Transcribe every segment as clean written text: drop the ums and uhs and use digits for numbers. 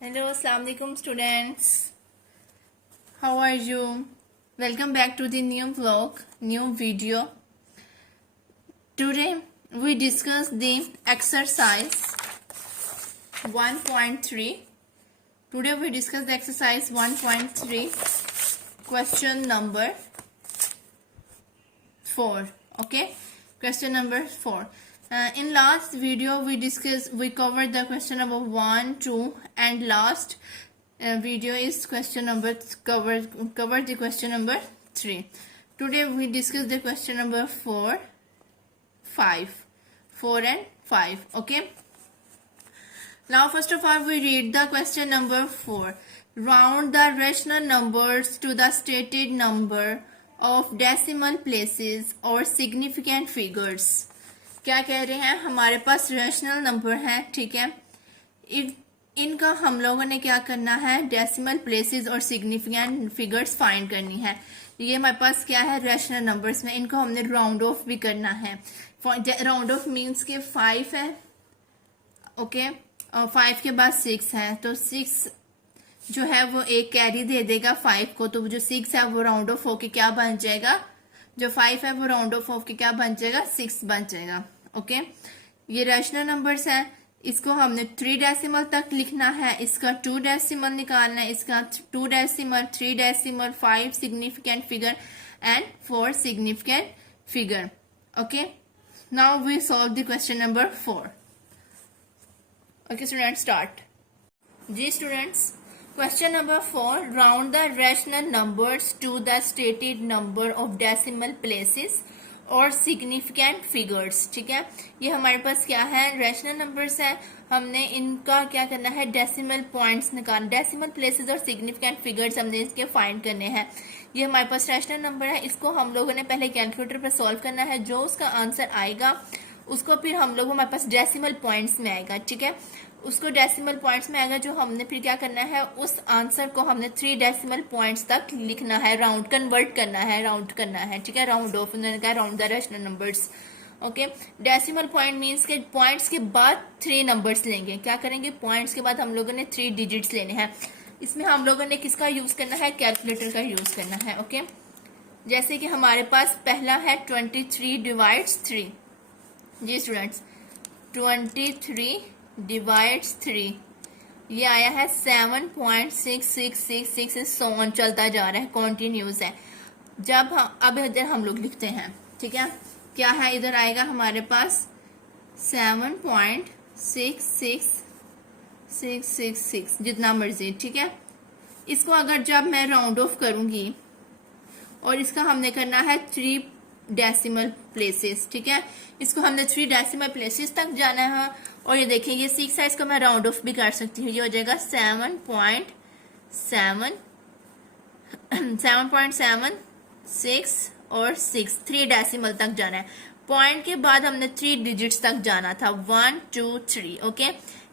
Hello, Assalamu alaikum students. How are you? Welcome back to the new vlog, new video. Today we discuss the exercise 1.3. Today we discuss the exercise 1.3, question number 4. Okay, question number 4. In last video we covered the question number 1, 2 and last video is question number covered the question number 3. Today we discuss the question number 4 and 5. Okay, now first of all we read the question number 4. Round the rational numbers to the stated number of decimal places or significant figures. क्या कह रहे हैं, हमारे पास rational number है, ठीक है, इनका हम लोगों ने क्या करना है, डेसिमल प्लेसेस और सिग्निफिकेंट फिगर्स फाइंड करनी है. ये हमारे पास क्या है, रैशनल नंबर्स में इनको हमने राउंड ऑफ भी करना है. राउंड ऑफ मीन्स के 5 है, ओके, और 5 के बाद 6 है, तो 6 जो है वो एक कैरी दे देगा 5 को, तो जो 6 है वो राउंड ऑफ होके क्या बन जाएगा, जो 5 है वो राउंड ऑफ होके क्या बन जाएगा, 6 बन जाएगा. ओके, ये रैशनल नंबर्स है, इसको हमने 3 डेसिमल तक लिखना है, इसका 2 डेसिमल निकालना है, इसका 2 decimal, 3 decimal, 5 significant figure and 4 significant figure. Okay, now we solve the question number 4. Okay students, start. जी students, question number 4. Round the rational numbers to the stated number of decimal places और significant figures. ठीक है, ये हमारे पास क्या है, rational numbers है, हमने इनका क्या करना है, डेसिमल पॉइंट्स निकालना, डेसिमल प्लेसेस और सिग्निफिकेंट फिगर्स हमने इसके फाइंड करने हैं. ये हमारे पास रैशनल नंबर है, इसको हम लोगों ने पहले कैलकुलेटर पर सॉल्व करना है. जो उसका आंसर आएगा उसको फिर हम लोग हमारे पास डेसिमल पॉइंट्स में आएगा. ठीक है, उसको डेसिमल पॉइंट्स में आएगा, जो हमने फिर क्या करना है, उस आंसर को हमने 3 डेसिमल पॉइंट्स तक लिखना है, राउंड कन्वर्ट करना है, राउंड करना है. ठीक है, राउंड ऑफ, उन्होंने कहा round the rational numbers. Okay, decimal point means के पॉइंट्स के बाद 3 नंबर्स लेंगे. क्या करेंगे, पॉइंट्स के बाद हम लोगों ने 3 डिजिट्स लेने हैं. इसमें हम लोगों ने किसका यूज करना है, कैलकुलेटर का यूज करना है. ओके, जैसे कि हमारे पास पहला है 23 डिवाइड्स 3. जी स्टूडेंट्स, 23 डिवाइड्स 3, ये आया है 7.6666 सो ऑन चलता जा रहा है, कॉन्टिन्यूस है. जब अब इधर हम लोग लिखते हैं, ठीक है, क्या है, इधर आएगा हमारे पास 7.66666 जितना मर्जी. ठीक है, इसको अगर जब मैं राउंड ऑफ करूंगी और इसका हमने करना है 3 डेसिमल प्लेसेस. ठीक है, इसको हमने 3 डेसिमल प्लेसेस तक जाना है. और ये देखिए, ये 6 है, इसको मैं राउंड ऑफ भी कर सकती हूँ, ये हो जाएगा 7.76 और 6, 3 डेसिमल तक जाना है. पॉइंट के बाद हमने 3 डिजिट्स तक जाना था, 1 2 3. ओके,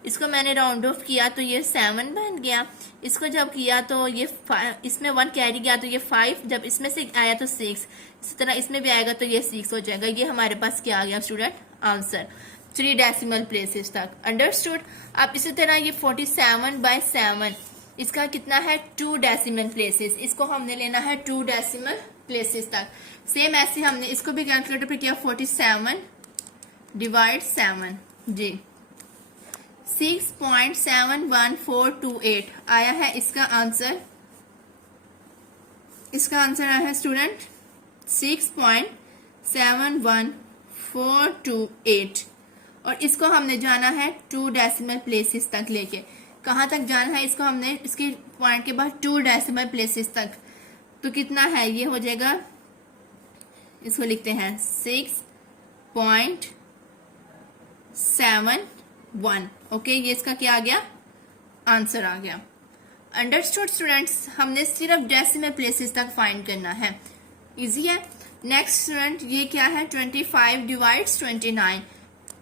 इसको मैंने राउंड ऑफ किया तो ये 7 बन गया. इसको जब किया तो ये 5, इसमें 1 कैरी गया तो ये 5, जब इसमें से आया तो 6, इसी तरह इसमें भी आएगा तो ये 6 हो जाएगा. ये हमारे पास क्या आ गया स्टूडेंट, आंसर 3 डेसिमल प्लेसेस तक. अंडरस्टूड. अब इसी तरह ये 47/7, इसका कितना है, 2 डेसिमल प्लेसेस, इसको हमने लेना है 2 डेसिमल प्लेसेस तक. सेम ऐसे हमने इसको भी कैलकुलेटर पे किया, 47 डिवाइड 7. जी, 6.71428 आया है इसका आंसर. इसका आंसर आया है स्टूडेंट 6.71428. और इसको हमने जाना है 2 डेसिमल प्लेसेस तक लेके. कहाँ तक जाना है इसको हमने, इसके पॉइंट के बाद 2 डेसिमल प्लेसेस तक. तो कितना है, ये हो जाएगा, इसको लिखते हैं 6.71. ओके, ये इसका क्या आ गया, आंसर आ गया. अंडरस्टूड स्टूडेंट्स, हमने सिर्फ डेसिमल प्लेसेस तक फाइंड करना है, इजी है. नेक्स्ट स्टूडेंट, ये क्या है, 25 डिवाइड्स 29.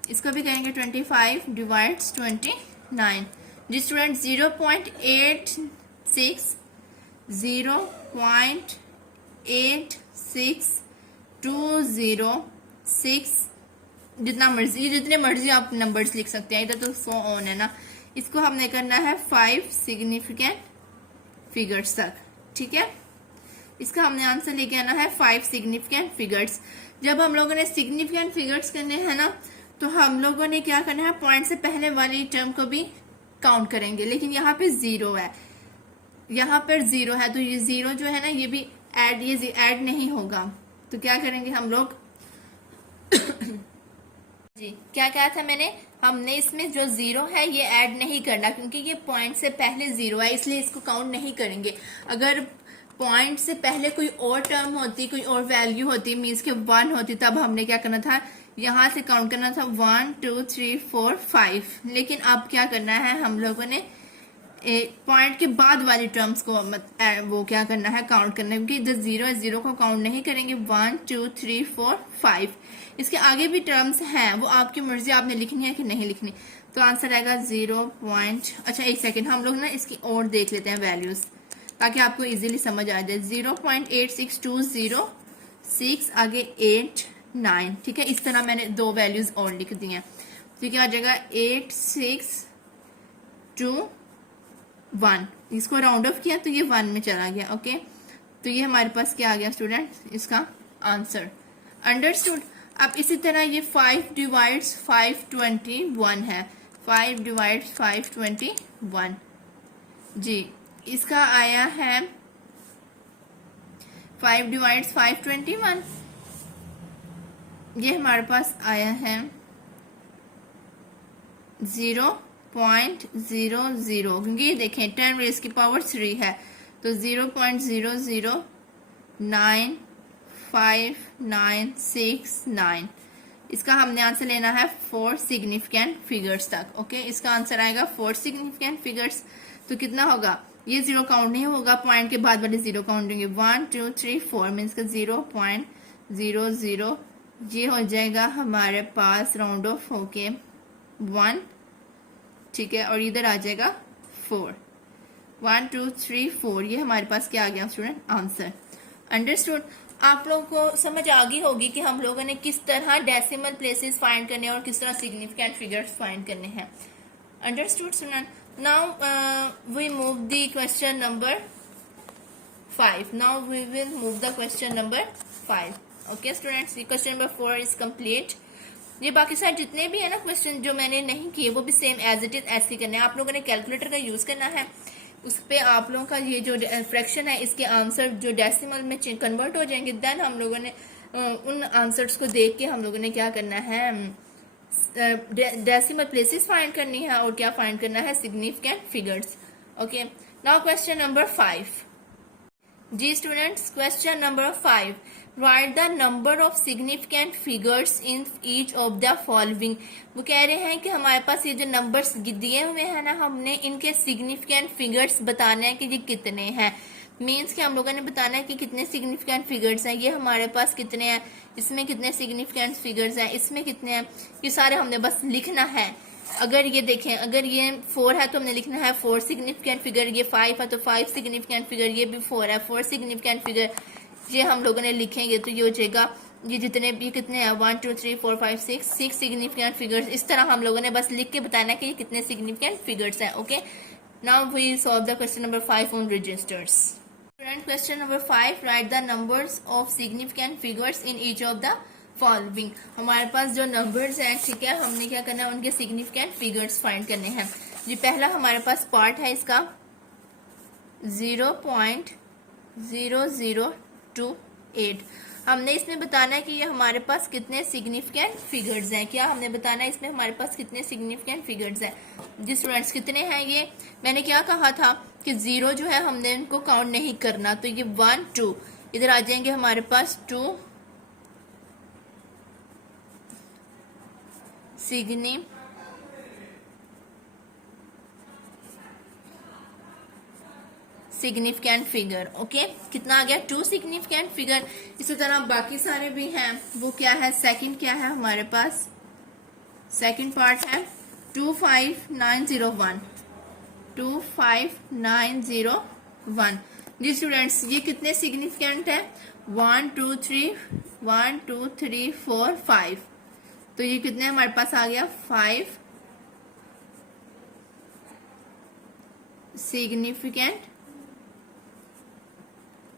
इसको भी करेंगे 25 डिवाइड्स 29. जी स्टूडेंट, 0.86 जितना मर्जी, जितने मर्जी आप नंबर्स लिख सकते हैं, इधर तो 100 ऑन है ना, इसको हमने करना है 5 सिग्निफिकेंट फिगर्स तक, ठीक है। इसका हमने आंसर लेके आना है 5 सिग्निफिकेंट फिगर्स। जब हम लोगों ने सिग्निफिकेंट फिगर्स करने हैं ना, तो हम लोगों ने क्या करना है, पॉइंट से पहले वाली टर्म को भी काउंट करेंगे, लेकिन यहाँ पे 0 है, यहाँ पर 0 है, तो ये 0 जो है ना ये भी ऐड नहीं होगा। तो क्या करेंगे हम लोग जी क्या कहा था मैंने, हमने इसमें जो 0 है ये ऐड नहीं करना, क्योंकि ये पॉइंट से पहले 0 है, इसलिए इसको काउंट नहीं करेंगे। अगर पॉइंट से पहले कोई और टर्म होती, कोई और वैल्यू होती, मीन्स के 1 होती, तब हमने क्या करना था, यहाँ से काउंट करना था 1 2 3 4 5। लेकिन अब क्या करना है, हम लोगों ने पॉइंट के बाद वाली टर्म्स को वो क्या करना है, काउंट करना है, क्योंकि जो 0 है 0 को काउंट नहीं करेंगे। 1 2 3 4 5। इसके आगे भी टर्म्स हैं, वो आपकी मर्जी, आपने लिखनी है कि नहीं लिखनी। तो आंसर आएगा 0 पॉइंट, अच्छा एक सेकेंड, हम लोग ना इसकी और देख लेते हैं वैल्यूज, ताकि आपको इजीली समझ आ जाए। 0.8620 आगे 8 9, ठीक है। इस तरह मैंने 2 वैल्यूज और लिख दी हैं, तो क्या आ जाएगा 8 6 2 1। इसको राउंड ऑफ किया तो ये 1 में चला गया, ओके। तो ये हमारे पास क्या आ गया स्टूडेंट, इसका आंसर। अंडरस्टूड। अब इसी तरह ये 5 डिवाइड्स 521 है, 5 डिवाइड्स 521 जी, इसका आया है 5 डिवाइड्स 521, ये हमारे पास आया है 0.00, क्योंकि ये देखें 10 रेज़ की पावर 3 है, तो 0.009596 इसका हमने आंसर लेना है 4 सिग्निफिकेंट फिगर्स तक, ओके। इसका आंसर आएगा 4 सिग्निफिकेंट फिगर्स। तो कितना होगा, ये 0 काउंट नहीं होगा, पॉइंट के बाद वाले 0 काउंट होंगे। 1 2 3 4 मीन्स का 0.00, ये हो जाएगा हमारे पास राउंड ऑफ होके 1, ठीक है, और इधर आ जाएगा 4। 1 2 3 4, ये हमारे पास क्या आ गया स्टूडेंट, आंसर। अंडरस्टूड। आप लोगों को समझ आ गई होगी कि हम लोगों ने किस तरह डेसिमल प्लेसेस फाइंड करने हैं और किस तरह सिग्निफिकेंट फिगर्स फाइंड करने हैं। Understood student. Now we move the question number 5। Now we will move the question number 5, okay students. Question number 4 is complete. ये बाकी सारे जितने भी है ना क्वेश्चन जो मैंने नहीं किए, वो भी सेम एज इट इज ऐसे करने हैं। आप लोगों ने कैलकुलेटर का यूज करना है, उस पे आप लोगों का ये जो फ्रैक्शन है इसके आंसर जो डेसिमल में कन्वर्ट हो जाएंगे। देन हम लोगों ने उन आंसर्स को देख के हम लोगों ने क्या करना है, डेसिमल प्लेसेस फाइंड करनी है, और क्या फाइंड करना है, significant figures, okay. Now question number 5 जी students, question number 5, write the number of significant figures in each of the following. वो कह रहे हैं कि हमारे पास ये जो नंबर्स दिए हुए हैं ना, हमने इनके सिग्निफिकेंट फिगर्स बताने हैं कि ये कितने हैं। मीन्स कि हम लोगों ने बताना है कि कितने सिग्निफिकेंट फिगर्स हैं, ये हमारे पास कितने हैं, इसमें कितने सिग्निफिकेंट फिगर्स हैं, इसमें कितने हैं, ये सारे हमने बस लिखना है। अगर ये देखें, अगर ये 4 है तो हमने लिखना है 4 सिग्निफिकेंट फिगर, ये 5 है तो 5 सिग्निफिकेंट फिगर, ये भी 4 है 4 सिग्निफिकेंट फिगर, ये हम लोगों ने लिखेंगे तो ये हो जाएगा, ये जितने भी कितने हैं 1 2 3 4 5 6 सिग्निफिकेंट फिगर्स। इस तरह हम लोगों ने बस लिख के बताना है कि ये कितने सिग्निफिकेंट फिगर्स हैं, okay. Now we solve the question number 5 on registers. Student question number 5, write the numbers of significant figures in each of the following. हमारे पास जो नंबर्स हैं, ठीक है, हमने क्या करना है, उनके सिग्निफिकेंट फिगर्स फाइंड करने हैं। जी पहला हमारे पास पार्ट है इसका 0.0028। हमने इसमें बताना है कि ये हमारे पास कितने सिग्निफिकेंट फिगर्स हैं। क्या हमने बताना है इसमें हमारे पास कितने सिग्निफिकेंट फिगर्स हैं। जी स्टूडेंट्स, कितने हैं ये, मैंने क्या कहा था कि 0 जो है हमने इनको काउंट नहीं करना, तो ये 1 2 इधर आ जाएंगे हमारे पास 2 सिग्निफिकेंट फिगर, ओके। कितना आ गया, 2 सिग्निफिकेंट फिगर। इसी तरह बाकी सारे भी हैं, वो क्या है, सेकंड क्या है हमारे पास, सेकंड पार्ट है 25901 25901। जी स्टूडेंट्स, ये कितने सिग्निफिकेंट है, 1 2 3 1 2 3 4 5। तो ये कितने हमारे पास आ गया, 5 सिग्निफिकेंट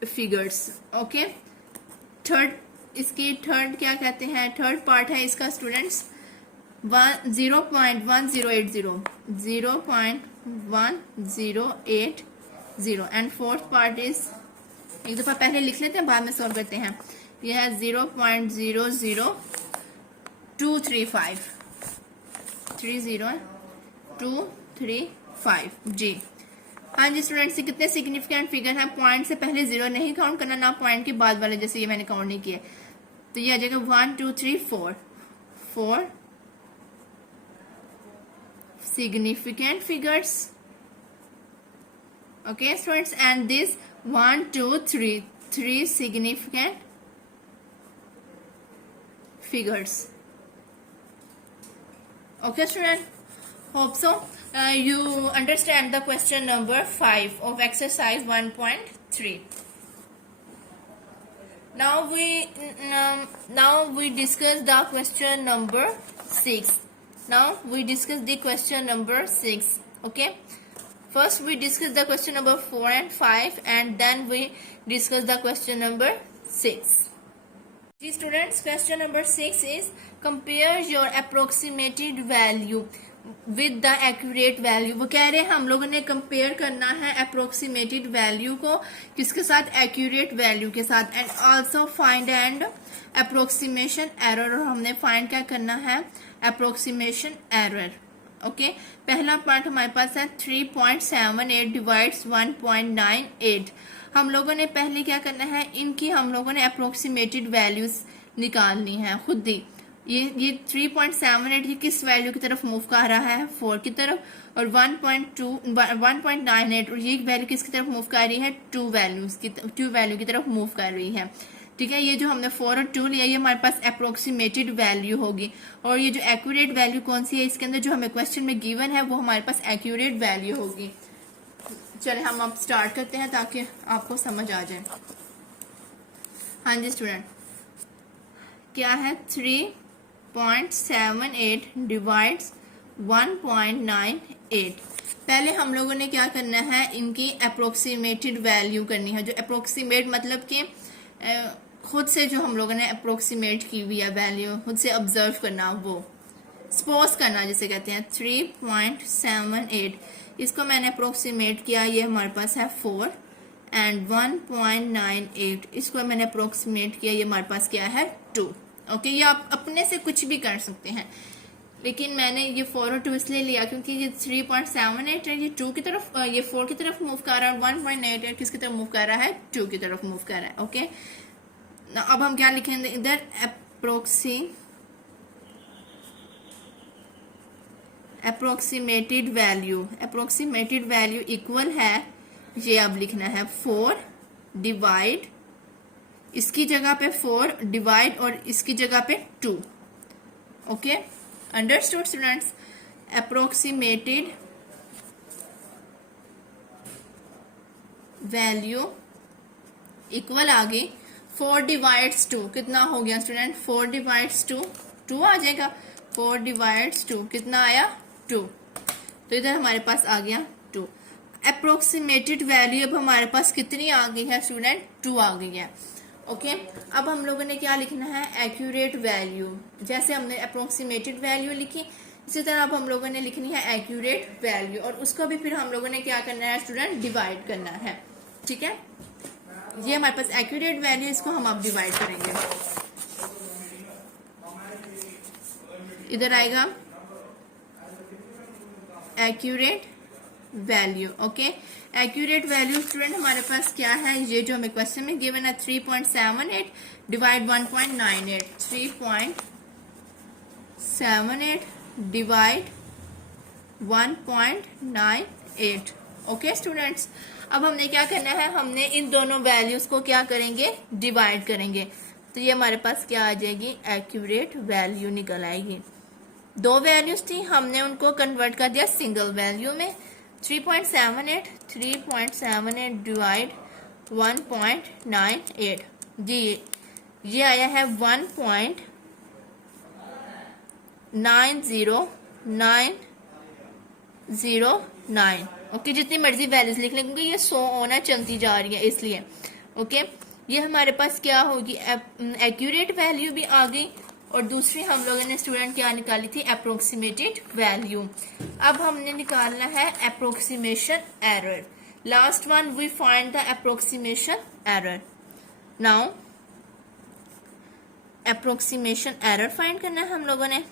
फिगर्स। ओके, थर्ड, इसकी थर्ड क्या कहते हैं, थर्ड पार्ट है इसका students 0.1080, 0.1080 and fourth part is, एक दफा पहले लिख लेते हैं बाद में सॉल्व करते हैं। यह है 0.00235, 30235 जी। हाँ जी स्टूडेंट्स, कितने सिग्निफिकेंट फिगर हैं, पॉइंट से पहले जीरो नहीं काउंट करना, ना पॉइंट के बाद वाले जैसे ये मैंने काउंट नहीं किए। तो ये आ जाएगा 1 2 3 4, 4 significant figures. Okay students, and this 1 2 3, 3 significant figures. Okay student, hope so you understand the question number 5 of exercise 1.3. Now we discuss the question number 6. Now we discuss the question number 6. Okay, first we discuss the question number 4 and 5 and then we discuss the question number 6. Ji students, question number 6 is compare your approximated value with the accurate value. वो कह रहे हैं हम लोगों ने compare करना है approximated value को किसके साथ, accurate value के साथ, and also find and approximation error, और हमने find क्या करना है, approximation error. ओके, पहला पार्ट हमारे पास है 3.78 डिवाइड्स 1.98। हम लोगों ने पहले क्या करना है, इनकी हम लोगों ने अप्रोक्सीमेटेड वैल्यूज निकालनी है खुद ही। ये 3.78 ये किस वैल्यू की तरफ मूव कर रहा है, 4 की तरफ, और 1.98 और ये वैल्यू किसकी तरफ मूव कर रही है, 2 वैल्यू की तरफ मूव कर रही है। ठीक है, ये जो हमने 4 और 2 लिया ये हमारे पास अप्रोक्सीमेटेड वैल्यू होगी, और ये जो एक्यूरेट वैल्यू कौन सी है, इसके अंदर जो हमें क्वेश्चन में गिवन है वो हमारे पास एक्यूरेट वैल्यू होगी। चलिए हम अब स्टार्ट करते हैं ताकि आपको समझ आ जाए। हाँ जी स्टूडेंट, क्या है 3.78 डिवाइड्स 1.98। पहले हम लोगों ने क्या करना है, इनकी अप्रोक्सीमेटेड वैल्यू करनी है। जो अप्रोक्सीमेट मतलब कि खुद से जो हम लोगों ने अप्रोक्सीमेट की हुई है वैल्यू, खुद से ऑब्जर्व करना, वो सपोज करना जिसे कहते हैं। 3.78 इसको मैंने अप्रोक्सीमेट किया, ये हमारे पास है 4, एंड 1.98 इसको मैंने अप्रोक्सीमेट किया, ये हमारे पास क्या है 2। ओके, ये आप अपने से कुछ भी कर सकते हैं, लेकिन मैंने ये 4 और 2 इसलिए लिया क्योंकि ये 3.78 है, ये 2 की तरफ, ये 4 की तरफ मूव कर रहा है, 1.98 किसकी तरफ मूव कर रहा है, 2 की तरफ मूव कर रहा है। ओके, अब हम क्या लिखेंगे इधर, अप्रोक्सीमेटेड वैल्यू इक्वल है, ये अब लिखना है 4 डिवाइड, इसकी जगह पे 4 डिवाइड और इसकी जगह पे 2। Okay, understood students, approximated value equal आ गई 4 डिवाइड्स 2, कितना हो गया स्टूडेंट, 4 डिवाइड्स 2 आ जाएगा, 4 डिवाइड्स 2 कितना आया, 2। तो इधर हमारे पास आ गया 2। अप्रोक्सीमेटेड वैल्यू अब हमारे पास कितनी आ गई है स्टूडेंट, 2 आ गई है। ओके, अब हम लोगों ने क्या लिखना है, एक्यूरेट वैल्यू। जैसे हमने अप्रोक्सीमेटेड वैल्यू लिखी, इसी तरह अब हम लोगों ने लिखनी है एक्यूरेट वैल्यू, और उसको भी फिर हम लोगों ने क्या करना है स्टूडेंट, डिवाइड करना है। ठीक है, ये हमारे पास एक्यूरेट वैल्यू, इसको हम अब डिवाइड करेंगे। इधर आएगा accurate value. Okay, accurate value student हमारे पास क्या है, ये जो हमें क्वेश्चन में गिवन है 3.78 डिवाइड 1.98, 3.78 डिवाइड 1.98। ओके स्टूडेंट्स, अब हमने क्या करना है, हमने इन दोनों वैल्यूज को क्या करेंगे, डिवाइड करेंगे। तो ये हमारे पास क्या आ जाएगी, एक्यूरेट वैल्यू निकल आएगी। 2 वैल्यूज थी, हमने उनको कन्वर्ट कर दिया सिंगल वैल्यू में। 3.78 डिवाइड 1.98 जी, ये आया है 1.90909। ओके, जितनी मर्जी वैल्यूज लिख लें क्योंकि ये 100 होना चलती जा रही है इसलिए। ओके, ये हमारे पास क्या होगी, एक्यूरेट वैल्यू भी आ गई और दूसरी हम लोगों ने स्टूडेंट क्या निकाली थी, अप्रोक्सीमेटेड वैल्यू। अब हमने निकालना है approximation error. Last one we find the approximation error. Now approximation error find करना है हम लोगों ने।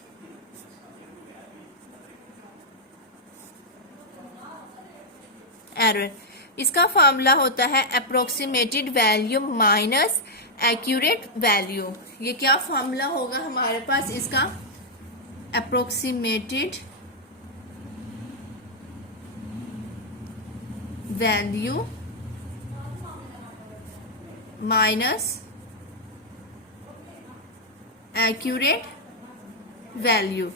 एरर, इसका फॉर्मूला होता है approximated value minus accurate value. ये क्या फॉर्मूला होगा हमारे पास इसका, approximated value minus accurate value.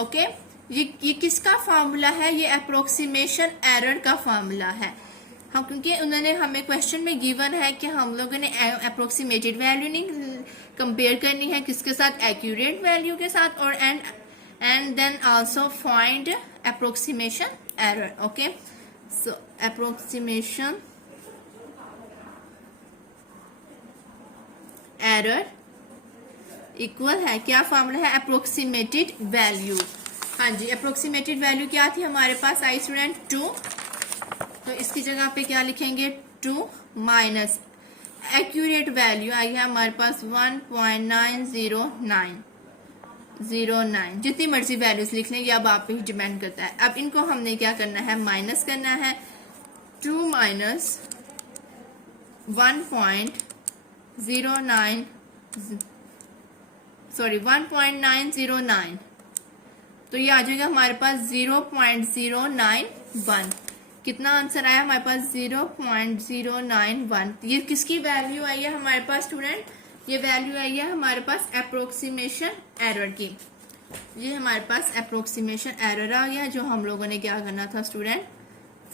Okay, ये किसका फॉर्मूला है, ये अप्रोक्सीमेशन एरर का फॉर्मूला है। हम क्योंकि उन्होंने हमें क्वेश्चन में गिवन है कि हम लोगों ने अप्रोक्सीमेटेड वैल्यू नहीं कंपेयर करनी है किसके साथ, एक्यूरेट वैल्यू के साथ, और and then also find approximation error. Okay, so approximation error equal है, क्या फॉर्मूला है, अप्रोक्सीमेटेड वैल्यू। हाँ जी, अप्रोक्सीमेटेड वैल्यू क्या थी हमारे पास, आई स्टूडेंट 2, तो इसकी जगह पे क्या लिखेंगे 2 माइनस एक्यूरेट वैल्यू आई है हमारे पास 1.90909। जितनी मर्जी वैल्यूज लिख लें, ये अब आप पे ही डिपेंड करता है। अब इनको हमने क्या करना है, माइनस करना है। 2 माइनस 1.909, तो ये आ जाएगा हमारे पास 0.091। कितना आंसर आया हमारे पास, 0.091। ये किसकी वैल्यू आई है हमारे पास स्टूडेंट, ये वैल्यू आई है हमारे पास अप्रोक्सीमेशन एरर की। ये हमारे पास अप्रोक्सीमेशन एरर आ गया जो हम लोगों ने क्या करना था स्टूडेंट,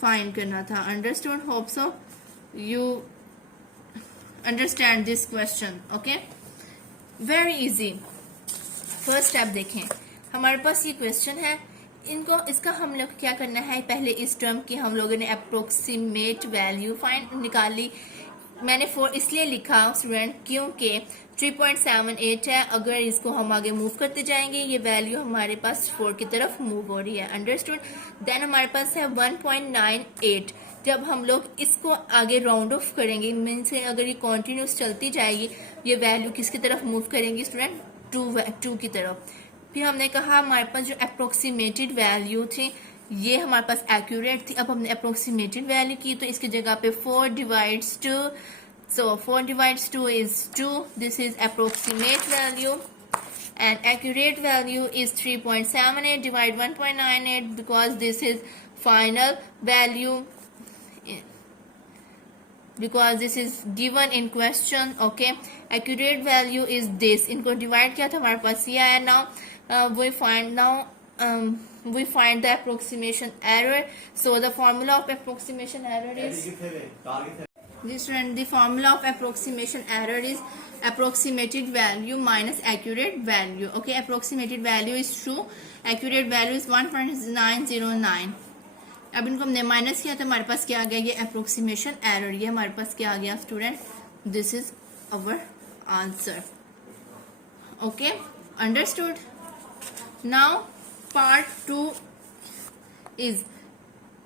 फाइंड करना था। Understood, hope so you understand this question. Okay, very easy. First step देखें, हमारे पास ये क्वेश्चन है, इसका हम लोग क्या करना है, पहले इस टर्म की हम लोगों ने अप्रोक्सीमेट वैल्यू फाइंड निकाली। मैंने 4 इसलिए लिखा स्टूडेंट क्योंकि 3.78 है, अगर इसको हम आगे मूव करते जाएंगे ये वैल्यू हमारे पास 4 की तरफ मूव हो रही है। अंडरस्टूड। देन हमारे पास है 1.98। जब हम लोग इसको आगे राउंड ऑफ करेंगे, मीन्स अगर ये कॉन्टिन्यूस चलती जाएगी, ये वैल्यू किसकी तरफ मूव करेंगी स्टूडेंट, 2 की तरफ। फिर हमने कहा हमारे पास जो अप्रोक्सीमेटेड वैल्यू थी ये हमारे पास एक्यूरेट थी। अब हमने अप्रोक्सीमेटेड वैल्यू की तो इसकी जगह पे 4 divides 2, so 4 divides 2 is 2. This is approximate value, and accurate value is 3.78. Divide 1.98 because this is final value, because this is given in question. Okay, accurate value is this. इनको divide किया था हमारे पास ये आया। Now we find the approximation error. So the formula of approximation error is this, and the formula of approximation error is approximated value minus accurate value. Okay, approximated value is true, accurate value is 1.909। अब इनको हमने minus किया तो हमारे पास क्या आ गया, ये approximation error, ये हमारे पास क्या आ गया student, this is our answer. Okay, understood. Now part 2 is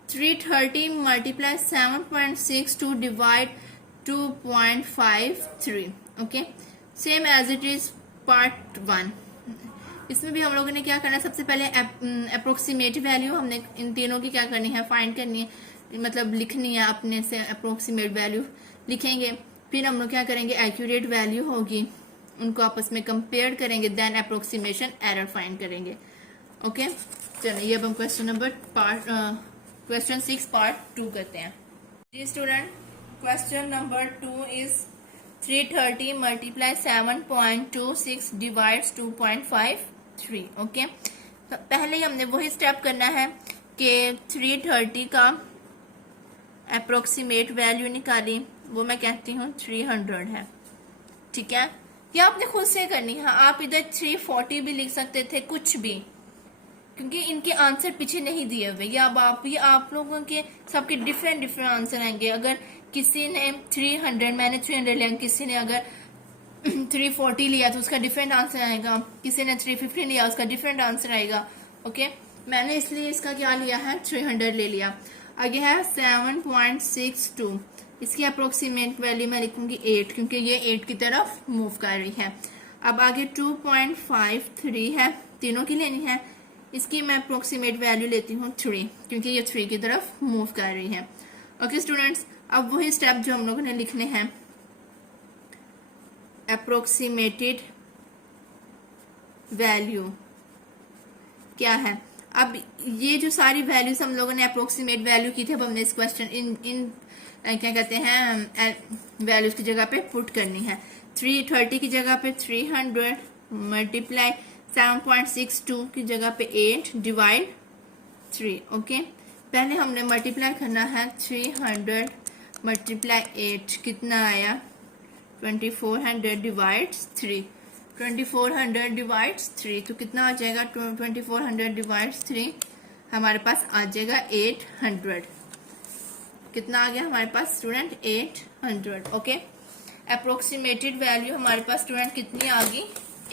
330 multiply 7.6 to divide 2.53. Okay, same as it is part 1. इसमें भी हम लोगों ने क्या करना है, सबसे पहले अप्रोक्सीमेट वैल्यू हमने इन तीनों की क्या करनी है, फाइंड करनी है, मतलब लिखनी है अपने से। अप्रोक्सीमेट वैल्यू लिखेंगे, फिर हम लोग क्या करेंगे, एक्यूरेट वैल्यू होगी, उनको आपस में कंपेयर करेंगे, देन अप्रोक्सीमेशन एरर फाइंड करेंगे। ओके, चलिए ये अब हम क्वेश्चन 6 पार्ट 2 करते हैं। जी student, question number 2 is 330 multiply 7.26 divides 2.53। Okay, तो पहले ही हमने वही स्टेप करना है कि 330 का अप्रोक्सीमेट वैल्यू निकाली, वो मैं कहती हूँ 300 है। ठीक है, या आपने खुद से करनी है, आप इधर 340 भी लिख सकते थे, कुछ भी क्योंकि इनके आंसर पीछे नहीं दिए हुए, या अब ये आप लोगों के सबके डिफरेंट डिफरेंट आंसर आएंगे। अगर किसी ने 300, मैंने 300 लिया, किसी ने अगर 340 लिया तो उसका डिफरेंट आंसर आएगा, किसी ने 350 लिया उसका डिफरेंट आंसर आएगा। ओके, मैंने इसलिए इसका क्या लिया है, 300 ले लिया। आगे है 7.62, इसकी अप्रोक्सीमेट वैल्यू मैं लिखूंगी 8, क्योंकि ये 8 की तरफ मूव कर रही है। अब आगे 2.53 है, तीनों की लेनी है, इसकी मैं अप्रोक्सीमेट वैल्यू लेती हूँ 3, क्योंकि ये 3 की तरफ मूव कर रही है। ओके स्टूडेंट्स, अब वही स्टेप जो हम लोगों ने लिखने हैं, अप्रोक्सीमेटेड वैल्यू क्या है। अब ये जो सारी वैल्यूज हम लोगों ने अप्रोक्सीमेट वैल्यू की थी, अब हमने इस क्वेश्चन इन क्या कहते हैं वैल्यूज की जगह पे पुट करनी है। 330 की जगह पे 300 मल्टीप्लाई 7.62 की जगह पे 8 डिवाइड 3। ओके, पहले हमने मल्टीप्लाई करना है 300 मल्टीप्लाई 8, कितना आया 2400 डिवाइड्स 3, 2400 डिवाइड्स 3, तो कितना आ जाएगा 2400 डिवाइड्स 3, हमारे पास आ जाएगा 800। कितना आ गया हमारे पास स्टूडेंट 800। ओके, अप्रोक्सीमेटेड वैल्यू हमारे पास स्टूडेंट कितनी आ गई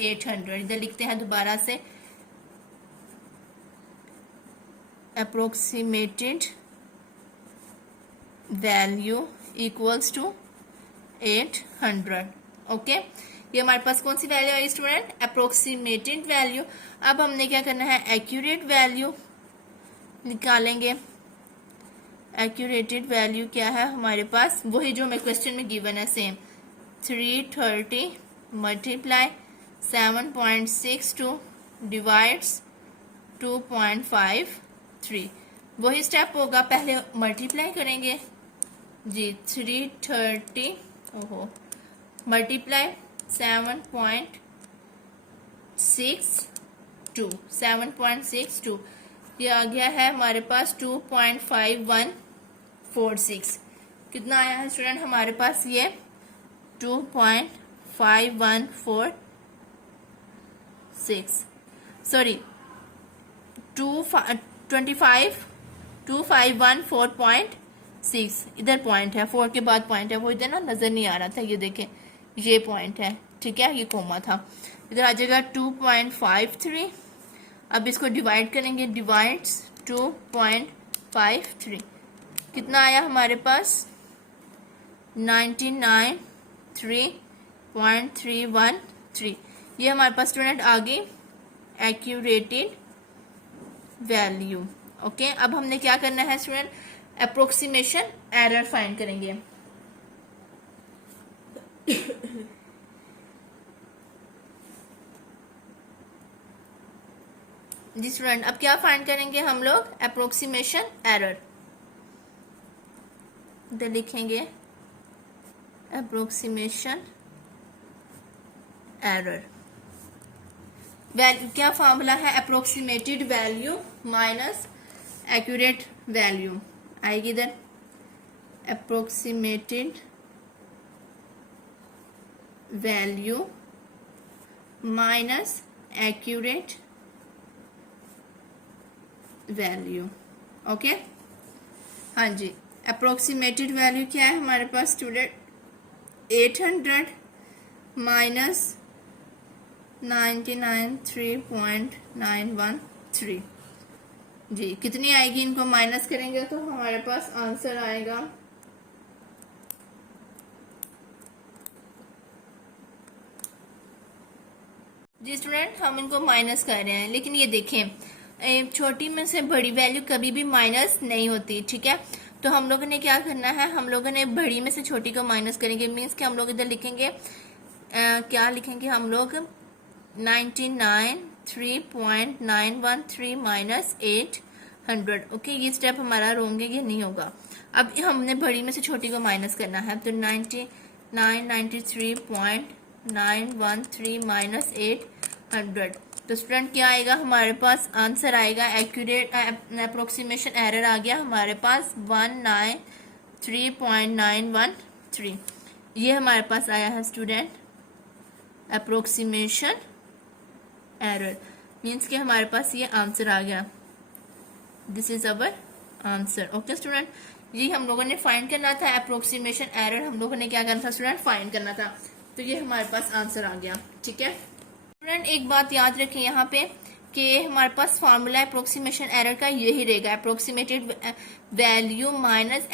800। इधर लिखते हैं दोबारा से, approximated value equals to 800। Okay, ये हमारे पास कौन सी वैल्यू आई स्टूडेंट, अप्रोक्सीमेटेड वैल्यू। अब हमने क्या करना है, एक्यूरेट वैल्यू निकालेंगे। एक्यूरेटेड वैल्यू क्या है हमारे पास, वही जो हमें क्वेश्चन में गिवन है, सेम 330 मल्टीप्लाई 7.62 डिवाइड्स 2.53, वही स्टेप होगा, पहले मल्टीप्लाई करेंगे जी 330 मल्टीप्लाई 7.62 ये आ गया है हमारे पास 2.5146। कितना आया है स्टूडेंट हमारे पास, ये 2.5146, सॉरी 2514.6, इधर पॉइंट है, 4 के बाद पॉइंट है, वो इधर ना नजर नहीं आ रहा था, ये देखें ये पॉइंट है, ठीक है, ये कोमा था, इधर आ जाएगा 2.53। अब इसको डिवाइड करेंगे, डिवाइड्स 2.53, कितना आया हमारे पास 99.313। ये हमारे पास स्टूडेंट आ गई एक्यूरेटेड वैल्यू। ओके, अब हमने क्या करना है स्टूडेंट, अप्रोक्सीमेशन एरर फाइंड करेंगे। जी स्टूडेंट, अब क्या फाइंड करेंगे हम लोग, अप्रोक्सीमेशन एरर। इधर लिखेंगे अप्रोक्सीमेशन एरर। वैल्यू क्या फॉर्मूला है, approximated value minus accurate value आएगी इधर, approximated value minus accurate value. Okay, हाँ जी, अप्रोक्सीमेटेड वैल्यू क्या है हमारे पास स्टूडेंट 800 माइनस 99.3913 जी, कितनी आएगी, इनको माइनस करेंगे तो हमारे पास आंसर आएगा जी स्टूडेंट, हम इनको माइनस कर रहे हैं, लेकिन ये देखें छोटी में से बड़ी वैल्यू कभी भी माइनस नहीं होती, ठीक है। तो हम लोगों ने क्या करना है, हम लोगों ने बड़ी में से छोटी को माइनस करेंगे, मीन्स कि हम लोग इधर लिखेंगे क्या लिखेंगे हम लोग 99.313 माइनस 800। ओके, ये स्टेप हमारा रॉन्ग है, ये नहीं होगा। अब हमने बड़ी में से छोटी को माइनस करना है, तो 93.913 माइनस 800, तो स्टूडेंट क्या आएगा हमारे पास, आंसर आएगा एक्यूरेट अप्रोक्सीमेशन एरर आ गया हमारे पास 193.913। ये हमारे पास आया है स्टूडेंट अप्रोक्सीमेशन एरर। मीन्स कि हमारे पास ये आंसर आ गया, this is our answer. Okay student, ये हम लोगों ने फाइंड करना था, अप्रोक्सीमेशन एरर हम लोगों ने क्या करना था स्टूडेंट, फाइंड करना था। तो ये हमारे पास आंसर आ गया। ठीक है स्टूडेंट, एक बात याद रखें यहाँ पे कि हमारे पास फार्मूला अप्रोक्सीमेशन एरर का यही रहेगा, approximated value minus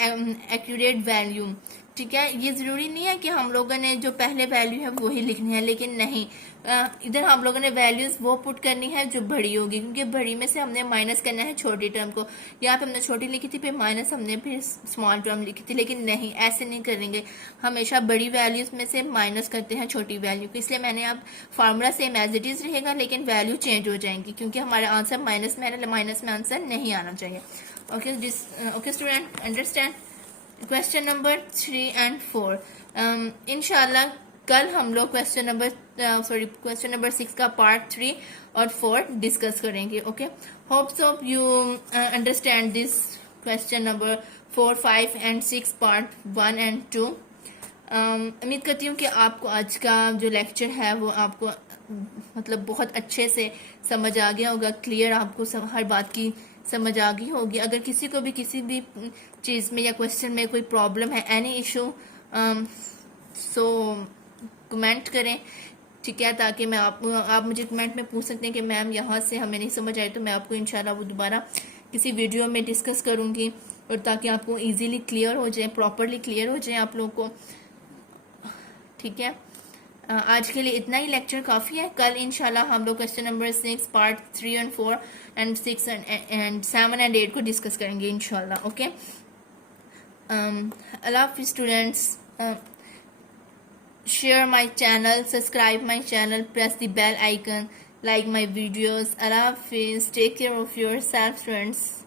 accurate value. ठीक है, ये जरूरी नहीं है कि हम लोगों ने जो पहले वैल्यू है वही लिखनी है, लेकिन नहीं, इधर हम लोगों ने वैल्यूज वो पुट करनी है जो बड़ी होगी, क्योंकि बड़ी में से हमने माइनस करना है छोटी टर्म को। यहाँ पे हमने छोटी लिखी थी, फिर माइनस हमने फिर स्मॉल टर्म लिखी थी, लेकिन नहीं, ऐसे नहीं करेंगे, हमेशा बड़ी वैल्यूज में से माइनस करते हैं छोटी वैल्यू को। इसलिए मैंने अब formula same as it is रहेगा, लेकिन वैल्यू चेंज हो जाएंगी, क्योंकि हमारा आंसर माइनस में आंसर नहीं आना चाहिए। Okay student, understand. Question number 3 and 4 इंशाल्लाह कल हम लोग क्वेश्चन नंबर 6 का पार्ट 3 और 4 डिस्कस करेंगे। Okay, hopes of you understand this question number 4, 5 and 6 part 1 and 2। उम्मीद करती हूँ कि आपको आज का जो लेक्चर है वो आपको मतलब बहुत अच्छे से समझ आ गया होगा, क्लियर, आपको हर बात की समझ आ गई होगी। अगर किसी को भी किसी भी चीज़ में या क्वेश्चन में कोई प्रॉब्लम है, एनी इशू, सो कमेंट करें। ठीक है, ताकि मैं आप मुझे कमेंट में पूछ सकते हैं कि मैम यहाँ से हमें नहीं समझ आई, तो मैं आपको इंशाल्लाह वो दोबारा किसी वीडियो में डिस्कस करूँगी, और ताकि आपको इजीली क्लियर हो जाए, प्रॉपरली क्लियर हो जाए आप लोगों को। ठीक है, आज के लिए इतना ही लेक्चर काफ़ी है। कल इंशाल्लाह हम लोग question number 6 part 3 and 4 and 6 and 7 and 8 को डिस्कस करेंगे इंशाल्लाह। ओके, अल्लाह हाफिज़ students. share my channel, subscribe my channel, press the bell icon, like my videos. Allah Hafiz, take care of yourself, friends.